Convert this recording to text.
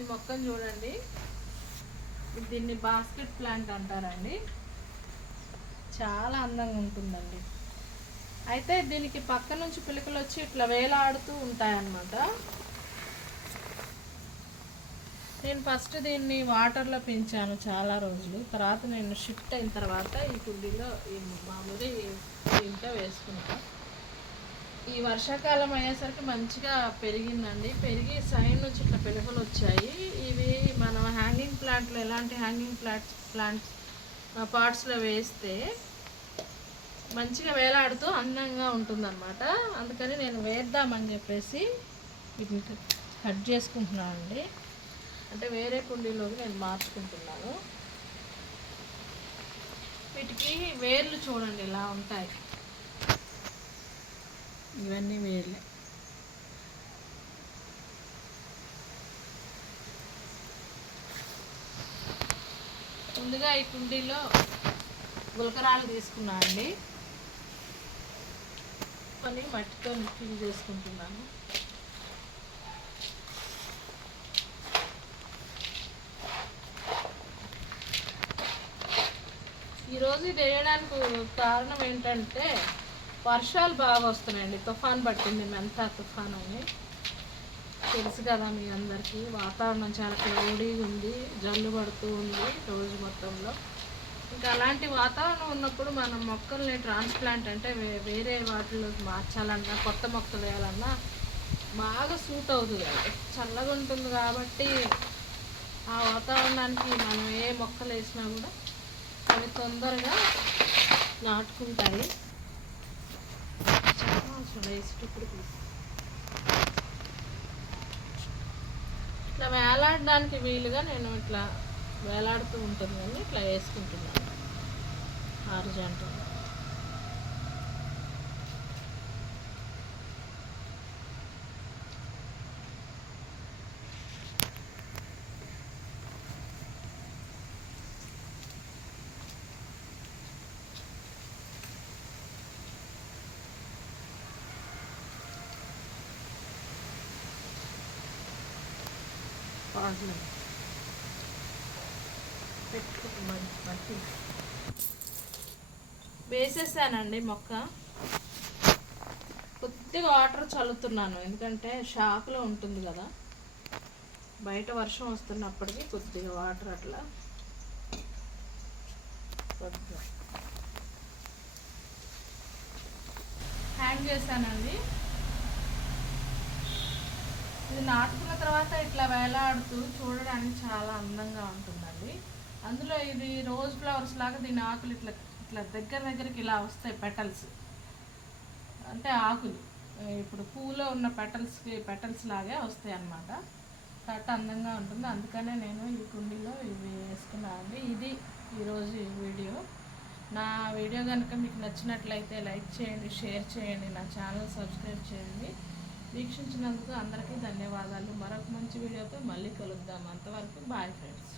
ఈ మొక్కను చూడండి. దీన్ని బాస్కెట్ ప్లాంట్ అంటారండి. చాలా అందంగా ఉంటుందండి. అయితే దీనికి పక్క నుంచి పిలకలు వచ్చి ఇట్లా వేలాడుతూ ఉంటాయన్నమాట. నేను ఫస్ట్ దీన్ని వాటర్లో పెంచాను చాలా రోజులు. తర్వాత నేను షిఫ్ట్ అయిన తర్వాత ఈ కుండీలో ఈ మామూలుగా ఇంట్లో వేసుకున్నాను. వేసుకుంటాను ఈ వర్షాకాలం అయ్యేసరికి మంచిగా పెరిగిందండి. పెరిగి సైడ్ నుంచి ఇట్లా పిలకలు వచ్చాయి. ఇవి మనం హ్యాంగింగ్ ప్లాంట్లు ఎలాంటి హ్యాంగింగ్ ప్లాంట్ ప్లాంట్స్ పార్ట్స్లో వేస్తే మంచిగా వేలాడుతూ అందంగా ఉంటుందన్నమాట. అందుకని నేను వేద్దామని చెప్పేసి వీటిని కట్ చేసుకుంటున్నాను అండి. అంటే వేరే కుండీలోకి నేను మార్చుకుంటున్నాను. వీటికి వేర్లు చూడండి ఇలా ఉంటాయి. ఇవన్నీ వేర్లే ముందుగా ఈ కుండీలో గులకరాలు తీసుకున్నా అండి. కొన్ని మట్టితో ఫిల్ చేసుకుంటున్నాను. ఈరోజు ఇది వేయడానికి కారణం ఏంటంటే వర్షాలు బాగా వస్తున్నాయండి. తుఫాన్ పట్టింది మెంతా తుఫాన్ అని తెలుసు కదా మీ అందరికీ వాతావరణం చాలా క్లౌడీగా ఉంది జల్లు పడుతూ ఉంది రోజు మొత్తంలో. ఇంకా అలాంటి వాతావరణం ఉన్నప్పుడు మనం మొక్కల్ని ట్రాన్స్ప్లాంట్ అంటే వే- వేరే వాటిలో మార్చాలన్నా కొత్త మొక్కలు వేయాలన్నా బాగా సూట్ అవుతుంది చల్లగా ఉంటుంది కాబట్టి ఆ వాతావరణానికి మనం ఏ మొక్కలు వేసినా కూడా అవి తొందరగా నాటుకుంటాయి. ఇట్లా వేలాడడానికి వీలుగా నేను ఇట్లా వేలాడుతూ ఉంటుంది కానీ ఇట్లా వేసుకుంటున్నాను. హారిజాంటల్ పెట్టు మరి వేసేసానండి మొక్క. కొద్దిగా వాటర్ చల్లుతున్నాను ఎందుకంటే షాక్లో ఉంటుంది కదా. బయట వర్షం వస్తున్నప్పటికీ కొద్దిగా వాటర్ అట్లా కొద్దిగా. హ్యాంగ్ చేశానండి. ఇది నాటుకున్న తర్వాత ఇట్లా వేలాడుతూ చూడడానికి చాలా అందంగా ఉంటుందండి. అందులో ఇది రోజ్ ఫ్లవర్స్ లాగా దీని ఆకులు ఇట్లా ఇట్లా దగ్గర దగ్గరికి ఇలా వస్తాయి పెటల్స్ అంటే ఆకులు. ఇప్పుడు పూలో ఉన్న పెటల్స్కి పెటల్స్ లాగే వస్తాయి అన్నమాట. కట్ట అందంగా ఉంటుంది. అందుకనే నేను ఈ కుండీలో ఇవి వేసుకున్నాను ఇది ఈరోజు వీడియో. నా వీడియో కనుక మీకు నచ్చినట్లయితే లైక్ చేయండి షేర్ చేయండి నా ఛానల్ సబ్స్క్రైబ్ చేయండి. వీక్షించినందుకు అందరికీ ధన్యవాదాలు. మరొక మంచి వీడియోతో మళ్ళీ కలుద్దాం. అంతవరకు బాయ్ ఫ్రెండ్స్.